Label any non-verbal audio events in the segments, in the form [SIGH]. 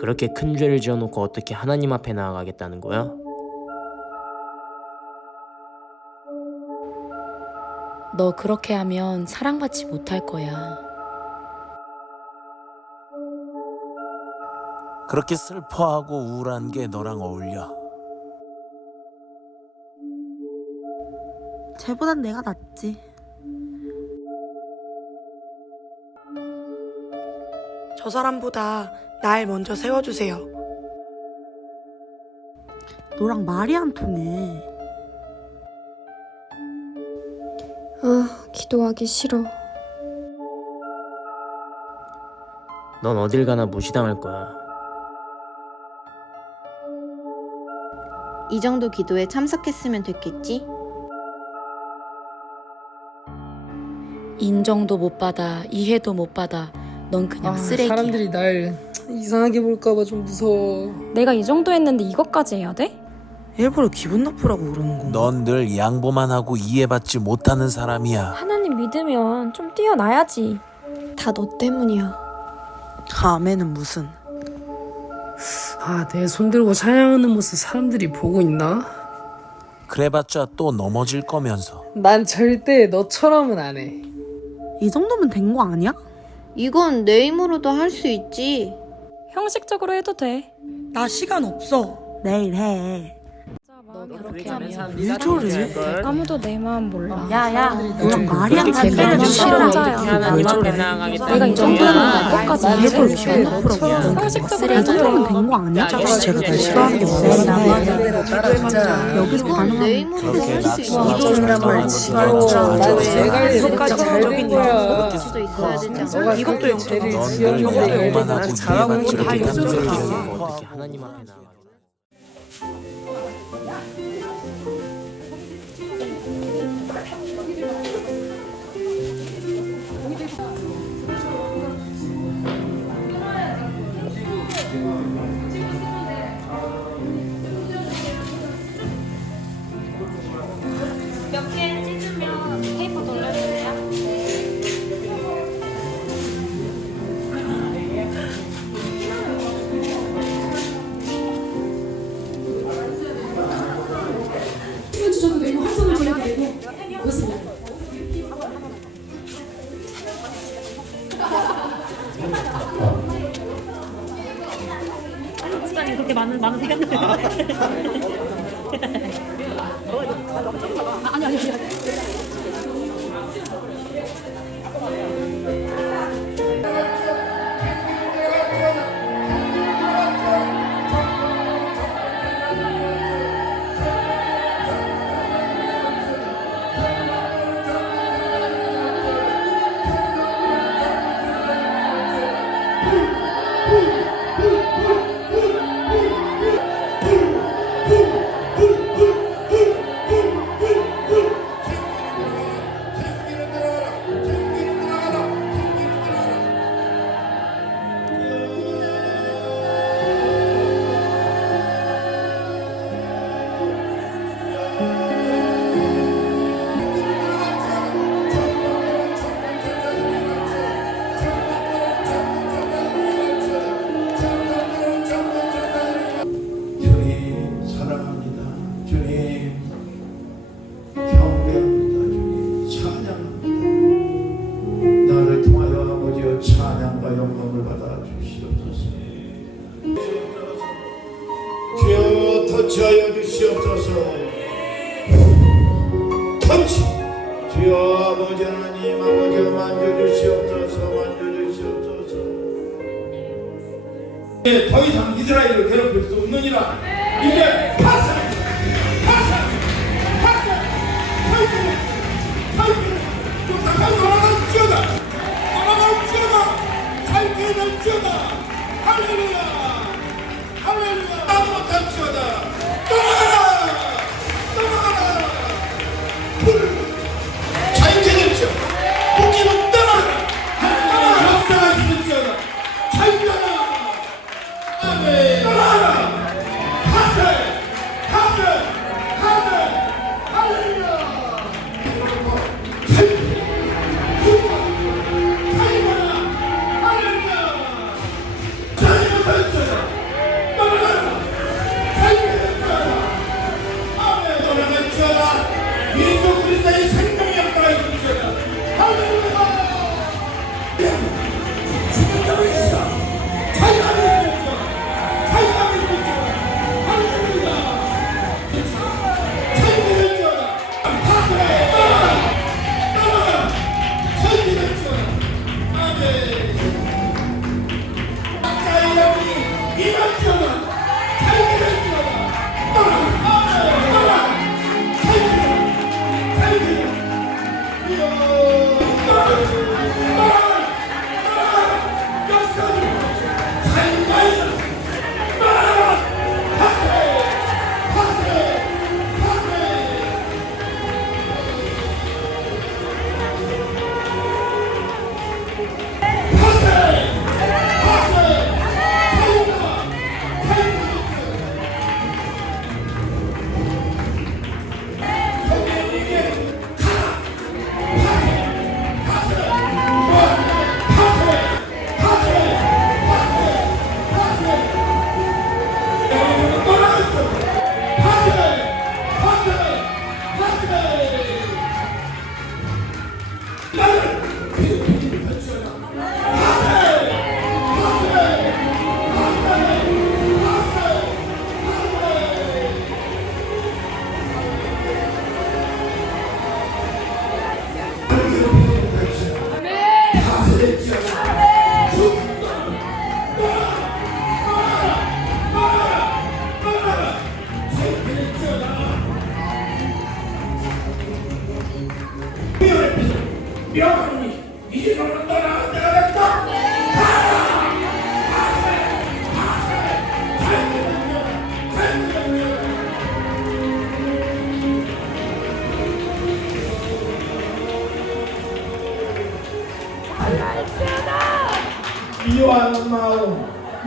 그렇게 큰 죄를 지어놓고 어떻게 하나님 앞에 나아가겠다는 거야? 너 그렇게 하면 사랑받지 못할 거야. 그렇게 슬퍼하고 우울한 게 너랑 어울려. 쟤보단 내가 낫지. 저 사람보다 날 먼저 세워주세요. 너랑 말이 안 통해. 아, 기도하기 싫어. 넌 어딜 가나 무시당할 거야. 이 정도 기도에 참석했으면 됐겠지? 인정도 못 받아, 이해도 못 받아. 넌 그냥 아, 쓰레기야. 사람들이 날 이상하게 볼까봐 좀 무서워. 내가 이 정도 했는데 이것까지 해야 돼? 일부러 기분 나쁘라고 그러는 건가? 넌 늘 양보만 하고 이해받지 못하는 사람이야. 하나님 믿으면 좀 뛰어나야지. 다 너 때문이야. 다음에는 무슨? 아, 내 손 들고 찬양하는 모습 사람들이 보고 있나? 그래봤자 또 넘어질 거면서. 난 절대 너처럼은 안 해. 이 정도면 된 거 아니야? 이건 내 힘으로도 할 수 있지. 형식적으로 해도 돼. 나 시간 없어. 내일 해. 너 그렇게 하면 일 조를? 아무도 내 마음 몰라. 야야, 너랑 말이 안 그렇게 통해. 되면 싫어. 하나님 앞에 나아가겠다는 내가 이 정도면 나 끝까지 난 일부러 절대 기분 나쁘라고. 너처럼 형식적으로 이 해도 정도면 돼. 된거 아니야? 야, 혹시 제가 야, 날 야, 싫어하는 게 야, 뭐야? 여기서 힘으로도 그렇게 난 그런 내가 거 이렇게까지 잘된 거야. 이것도 늘 지었는데 양보만 난 하고 잘하고 다. 그렇게 어떻게 하나님 앞에 나아가? 주님 [LAUGHS] 더 이상 이스라엘을 괴롭힐 수 없느니라. 이제 파산, 파산, 파산, 파이팅, 파이팅. 쫓아가 돌아갈지어다, 돌아갈지어다, 살게 될지어다. 할렐루야, 할렐루야. 아무 못할지어다. that it's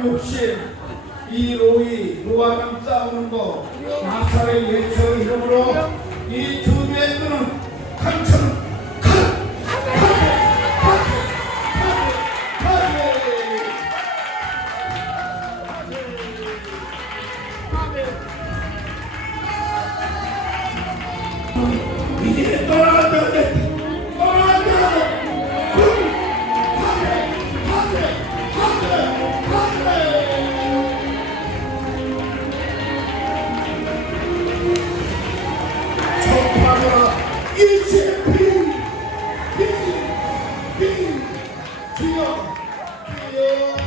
욕심, 이 로이, 로아랑 싸우는 거, 마사의 예수의 이름으로 이 주의 끈은 강처럼 이제 떠나간다는데 뛰어 뛰어